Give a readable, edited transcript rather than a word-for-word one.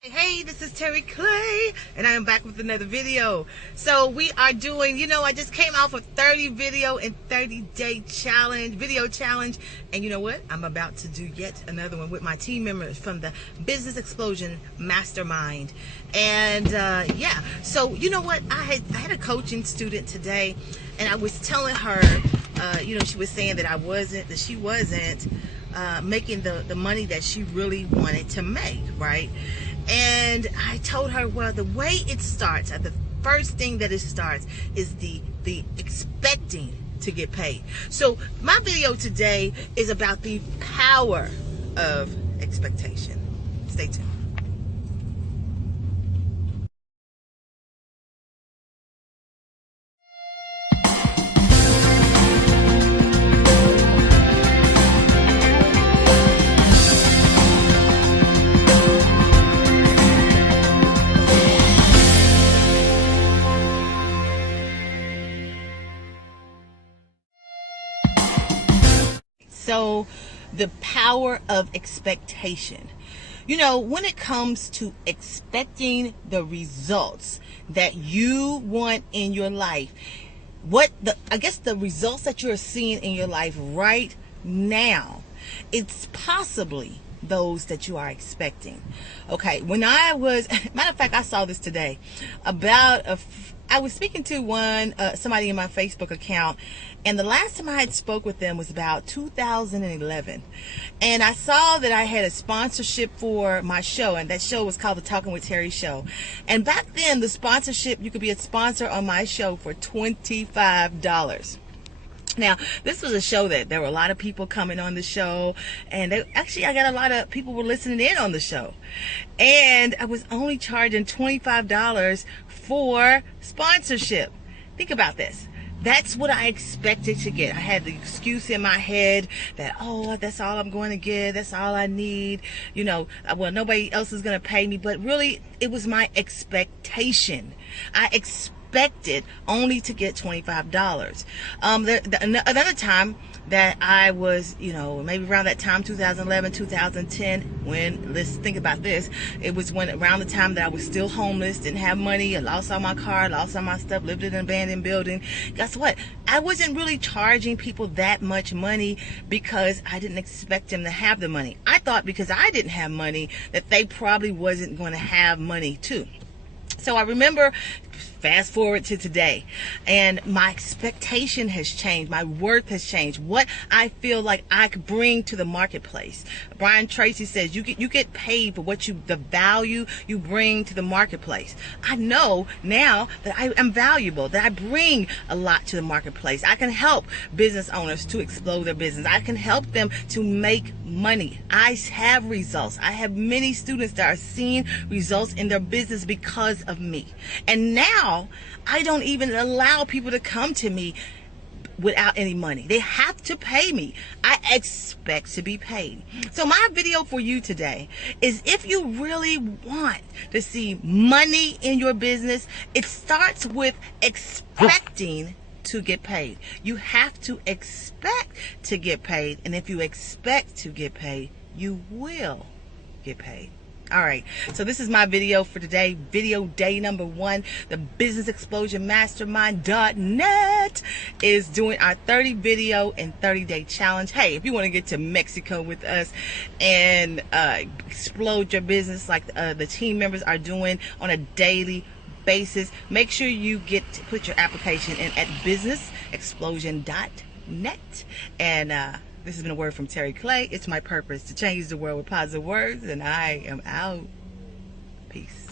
Hey, this is Terry Clay, and I am back with another video. So we are doing, I just came off a 30 video and 30-day video challenge, and you know what? I'm about to do yet another one with my team members from the Business Explosion Mastermind. And yeah, so you know what? I had a coaching student today, and I was telling her, she was saying that she wasn't making the money that she really wanted to make, right? And I told her, well, the way it starts, the first thing that it starts is the expecting to get paid. So my video today is about the power of expectation. Stay tuned. So the power of expectation. When it comes to expecting the results that you want in your life, the results that you're seeing in your life right now, it's possibly those that you are expecting. Okay, matter of fact, I saw this today I was speaking to somebody in my Facebook account, and the last time I had spoke with them was about 2011. And I saw that I had a sponsorship for my show, and that show was called the Talking with Terry Show. And back then, the sponsorship, you could be a sponsor on my show for $25. Now, this was a show that there were a lot of people coming on the show, and I got a lot of people were listening in on the show. And I was only charging $25 for sponsorship. Think about this. That's what I expected to get. I had the excuse in my head that, that's all I'm going to get. That's all I need. Nobody else is going to pay me. But really, it was my expectation. I expected only to get $25. Another time that I was, maybe around that time, 2011, 2010, let's think about this. It was around the time that I was still homeless, didn't have money, I lost all my car, lost all my stuff, lived in an abandoned building. Guess what? I wasn't really charging people that much money because I didn't expect them to have the money. I thought because I didn't have money that they probably wasn't going to have money too. So I remember, fast forward to today, and my expectation has changed. My worth has changed. What I feel like I could bring to the marketplace. Brian Tracy says you get paid for the value you bring to the marketplace. I know now that I am valuable, that I bring a lot to the marketplace. I can help business owners to explode their business. I can help them to make money. I have results. I have many students that are seeing results in their business because of me. And now I don't even allow people to come to me without any money. They have to pay me. I expect to be paid. So my video for you today is, if you really want to see money in your business, it starts with expecting to get paid. You have to expect to get paid, and if you expect to get paid, you will get paid. All right, so this is my video for today, video day number 1. The Business Explosion Mastermind.net is doing our 30 video and 30-day challenge. Hey, if you want to get to Mexico with us and explode your business like the team members are doing on a daily basis, make sure you put your application in at businessexplosion.net. And this has been a word from Terry Clay. It's my purpose to change the world with positive words, and I am out. Peace.